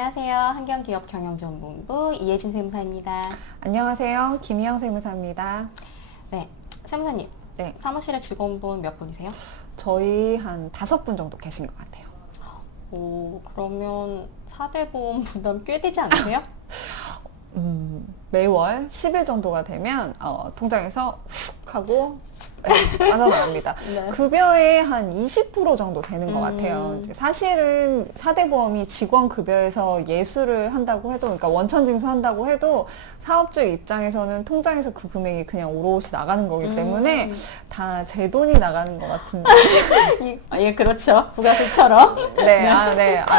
안녕하세요. 한경기업경영지원본부 이혜진 세무사입니다. 안녕하세요. 김희영 세무사입니다. 네, 세무사님. 네. 사무실에 직원분 몇 분이세요? 저희 한 5분 정도 계신 것 같아요. 오, 그러면 4대 보험 부담 꽤 되지 않으세요? 매월 10일 정도가 되면 통장에서 훅 하고 빠져나갑니다. 네. 급여의 한 20% 정도 되는 것 같아요. 사실은 4대 보험이 직원 급여에서 예수를 한다고 해도, 그러니까 원천 징수한다고 해도 사업주 입장에서는 통장에서 그 금액이 그냥 오롯이 나가는 거기 때문에 다 제 돈이 나가는 것 같은데. 예, 그렇죠. 부가세처럼. 네.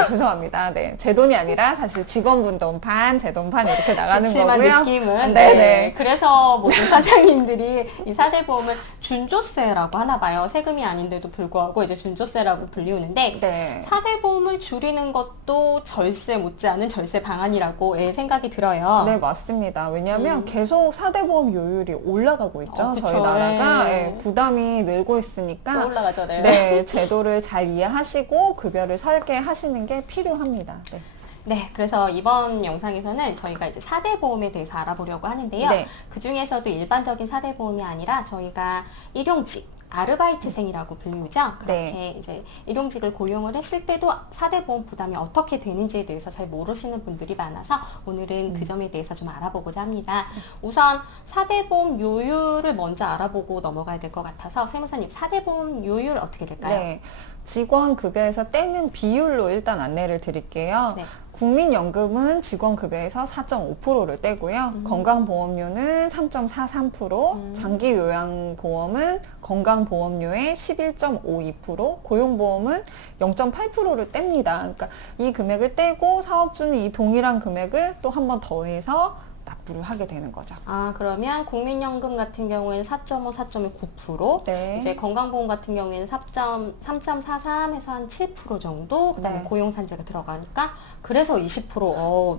죄송합니다. 네. 제 돈이 아니라 사실 직원분 돈 반, 제 돈 반 이렇게 나가는 그치만 거고요. 느낌은. 네네. 그래서 모든 사장님들이 이 4대 보험을 준조세라고 하나 봐요. 세금이 아닌데도 불구하고 이제 준조세라고 불리우는데 네. 4대 보험을 줄이는 것도 절세 못지않은 절세 방안이라고 생각이 들어요. 네, 맞습니다. 왜냐하면 계속 4대 보험 요율이 올라가고 있죠. 그쵸. 저희 나라가 네. 부담이 늘고 있으니까 또 올라가죠. 네, 제도를 잘 이해하시고 급여를 설계하시는 게 필요합니다. 네. 네, 그래서 이번 영상에서는 저희가 이제 4대 보험에 대해서 알아보려고 하는데요. 네. 그 중에서도 일반적인 4대 보험이 아니라 저희가 일용직, 아르바이트생이라고 불리우죠. 그렇게 네. 이제 일용직을 고용을 했을 때도 4대 보험 부담이 어떻게 되는지에 대해서 잘 모르시는 분들이 많아서 오늘은 그 점에 대해서 좀 알아보고자 합니다. 우선 4대 보험 요율을 먼저 알아보고 넘어가야 될 것 같아서 세무사님 4대 보험 요율 어떻게 될까요? 네. 직원 급여에서 떼는 비율로 일단 안내를 드릴게요. 네. 국민연금은 직원 급여에서 4.5%를 떼고요. 건강보험료는 3.43%, 장기요양보험은 건강보험료의 11.52%, 고용보험은 0.8%를 뗍니다. 그러니까 이 금액을 떼고 사업주는 이 동일한 금액을 또 한 번 더해서 납부를 하게 되는 거죠. 아, 그러면 국민연금 같은 경우에는 4.5, 4.2, 9%, 네. 이제 건강보험 같은 경우에는 3.43 해서 한 7% 정도, 그다음에 네. 고용산재가 들어가니까 그래서 20%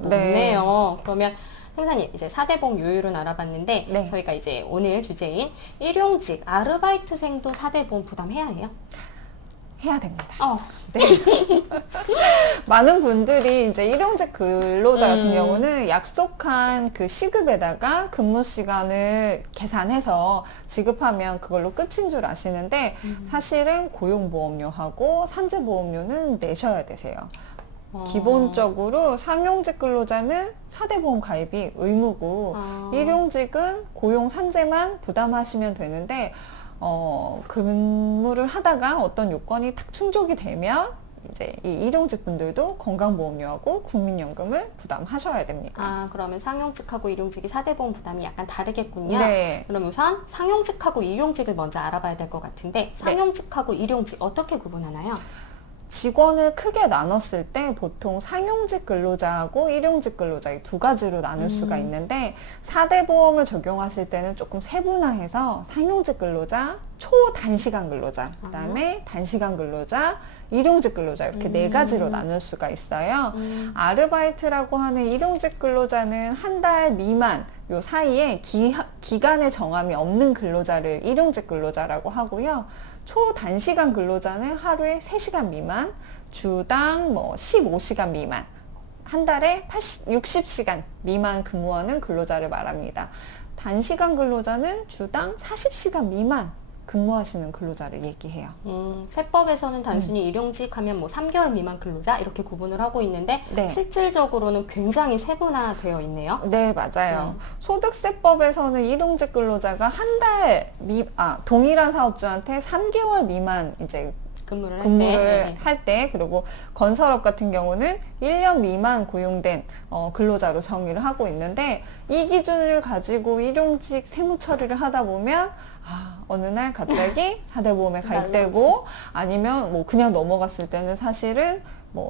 높네요. 네. 그러면 세무사님 이제 4대 보험 요율은 알아봤는데 네. 저희가 이제 오늘 주제인 일용직, 아르바이트생도 4대 보험 부담해야 해요? 해야 됩니다. 네. 많은 분들이 이제 일용직 근로자 같은 경우는 약속한 그 시급에다가 근무 시간을 계산해서 지급하면 그걸로 끝인 줄 아시는데 사실은 고용보험료하고 산재보험료는 내셔야 되세요. 기본적으로 상용직 근로자는 4대 보험 가입이 의무고 일용직은 고용 산재만 부담하시면 되는데 근무를 하다가 어떤 요건이 딱 충족이 되면 이제 이 일용직 분들도 건강보험료하고 국민연금을 부담하셔야 됩니다. 아, 그러면 상용직하고 일용직이 4대 보험 부담이 약간 다르겠군요. 네. 그럼 우선 상용직하고 일용직을 먼저 알아봐야 될 것 같은데 상용직하고 일용직 어떻게 구분하나요? 직원을 크게 나눴을 때 보통 상용직 근로자하고 일용직 근로자 이 두 가지로 나눌 수가 있는데 4대 보험을 적용하실 때는 조금 세분화해서 상용직 근로자, 초단시간 근로자, 그다음에 단시간 근로자, 일용직 근로자 이렇게 네 가지로 나눌 수가 있어요. 아르바이트라고 하는 일용직 근로자는 한 달 미만 요 사이에 기간의 정함이 없는 근로자를 일용직 근로자라고 하고요. 초단시간 근로자는 하루에 3시간 미만, 주당 15시간 미만, 한 달에 60시간 미만 근무하는 근로자를 말합니다. 단시간 근로자는 주당 40시간 미만 근무하시는 근로자를 얘기해요. 세법에서는 단순히 일용직 하면 3개월 미만 근로자 이렇게 구분을 하고 있는데 네. 실질적으로는 굉장히 세분화되어 있네요. 네, 맞아요. 소득세법에서는 일용직 근로자가 동일한 사업주한테 3개월 미만 이제 근무를 할 때, 그리고 건설업 같은 경우는 1년 미만 고용된 근로자로 정의를 하고 있는데 이 기준을 가지고 일용직 세무 처리를 하다 보면 어느 날 갑자기 4대 보험에 가입되고 아니면 그냥 넘어갔을 때는 사실은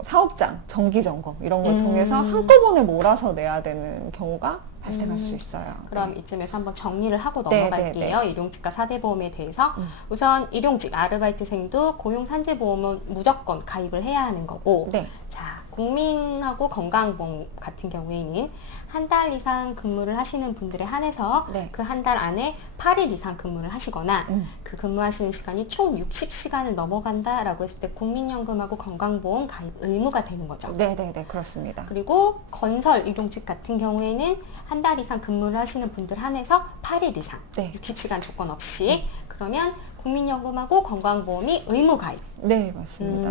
사업장, 정기점검 이런 걸 통해서 한꺼번에 몰아서 내야 되는 경우가 발생할 수 있어요. 그럼 이쯤에서 한번 정리를 하고 넘어갈게요. 일용직과 4대 보험에 대해서. 우선 일용직, 아르바이트생도 고용산재보험은 무조건 가입을 해야 하는 거고. 네. 자, 국민하고 건강보험 같은 경우에는 한 달 이상 근무를 하시는 분들에 한해서 네. 그 한 달 안에 8일 이상 근무를 하시거나 그 근무하시는 시간이 총 60시간을 넘어간다라고 했을 때 국민연금하고 건강보험 가입 의무가 되는 거죠. 네네네, 그렇습니다. 그리고 건설 일용직 같은 경우에는 한 달 이상 근무를 하시는 분들 한해서 8일 이상 네. 60시간 조건 없이 그러면 국민연금하고 건강보험이 의무 가입. 네, 맞습니다.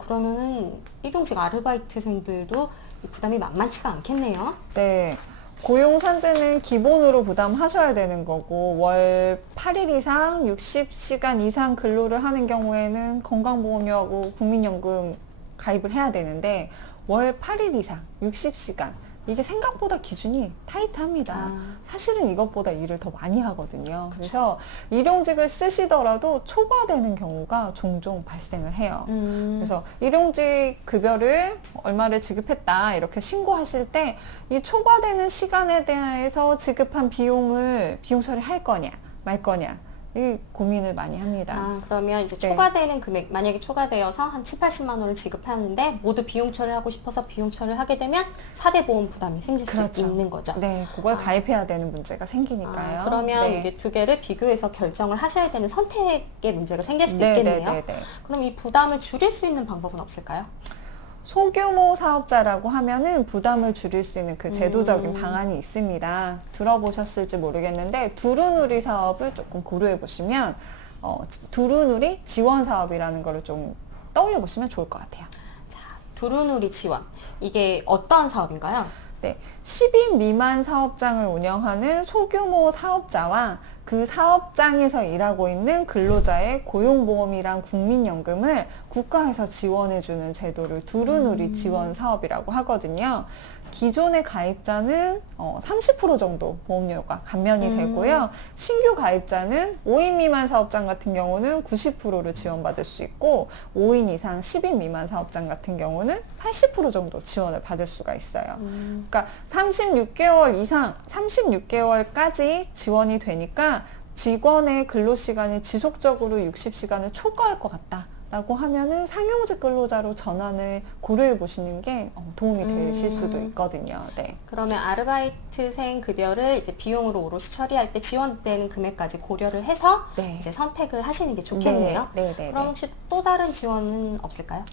그러면은 일용직 아르바이트생들도 이 부담이 만만치가 않겠네요. 네. 고용산재는 기본으로 부담하셔야 되는 거고, 월 8일 이상 60시간 이상 근로를 하는 경우에는 건강보험료하고 국민연금 가입을 해야 되는데, 월 8일 이상 60시간. 이게 생각보다 기준이 타이트합니다. 사실은 이것보다 일을 더 많이 하거든요. 그래서 일용직을 쓰시더라도 초과되는 경우가 종종 발생을 해요. 그래서 일용직 급여를 얼마를 지급했다 이렇게 신고하실 때 이 초과되는 시간에 대해서 지급한 비용 처리할 거냐 말 거냐 이 고민을 많이 합니다. 그러면 이제 네. 초과되는 금액, 만약에 초과되어서 한 7, 80만 원을 지급하는데 모두 비용 처리를 하고 싶어서 비용 처리를 하게 되면 4대 보험 부담이 생길 수 그렇죠. 있는 거죠. 네, 그걸 가입해야 되는 문제가 생기니까요. 그러면 네. 이게 두 개를 비교해서 결정을 하셔야 되는 선택의 문제가 생길 수도 있겠네요. 네. 그럼 이 부담을 줄일 수 있는 방법은 없을까요? 소규모 사업자라고 하면은 부담을 줄일 수 있는 그 제도적인 방안이 있습니다. 들어보셨을지 모르겠는데 두루누리 사업을 조금 고려해 보시면 두루누리 지원 사업이라는 거를 좀 떠올려 보시면 좋을 것 같아요. 자, 두루누리 지원. 이게 어떠한 사업인가요? 네, 10인 미만 사업장을 운영하는 소규모 사업자와 그 사업장에서 일하고 있는 근로자의 고용보험이랑 국민연금을 국가에서 지원해주는 제도를 두루누리 지원 사업이라고 하거든요. 기존의 가입자는 30% 정도 보험료가 감면이 되고요. 신규 가입자는 5인 미만 사업장 같은 경우는 90%를 지원받을 수 있고 5인 이상 10인 미만 사업장 같은 경우는 80% 정도 지원을 받을 수가 있어요. 그러니까 36개월 이상, 36개월까지 지원이 되니까 직원의 근로시간이 지속적으로 60시간을 초과할 것 같다. 라고 하면은 상용직 근로자로 전환을 고려해 보시는 게 도움이 되실 수도 있거든요. 네. 그러면 아르바이트생 급여를 이제 비용으로 오롯이 처리할 때 지원되는 금액까지 고려를 해서 네. 이제 선택을 하시는 게 좋겠네요. 네. 그럼 혹시 또 다른 지원은 없을까요?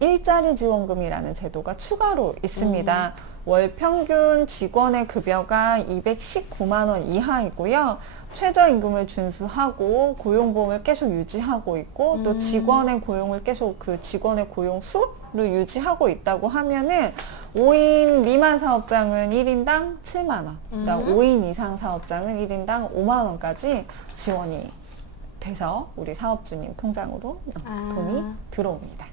일자리 지원금이라는 제도가 추가로 있습니다. 월 평균 직원의 급여가 219만 원 이하이고요. 최저임금을 준수하고 고용보험을 계속 유지하고 있고 또 직원의 고용을 계속 그 직원의 고용 수를 유지하고 있다고 하면은 5인 미만 사업장은 1인당 7만 원, 그다음 5인 이상 사업장은 1인당 5만 원까지 지원이 돼서 우리 사업주님 통장으로 돈이 들어옵니다.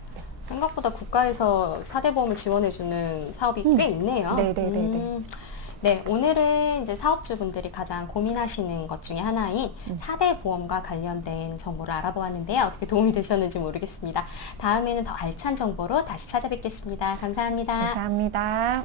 생각보다 국가에서 4대 보험을 지원해주는 사업이 꽤 있네요. 네네네네. 네, 오늘은 이제 사업주분들이 가장 고민하시는 것 중에 하나인 4대 보험과 관련된 정보를 알아보았는데요. 어떻게 도움이 되셨는지 모르겠습니다. 다음에는 더 알찬 정보로 다시 찾아뵙겠습니다. 감사합니다. 감사합니다.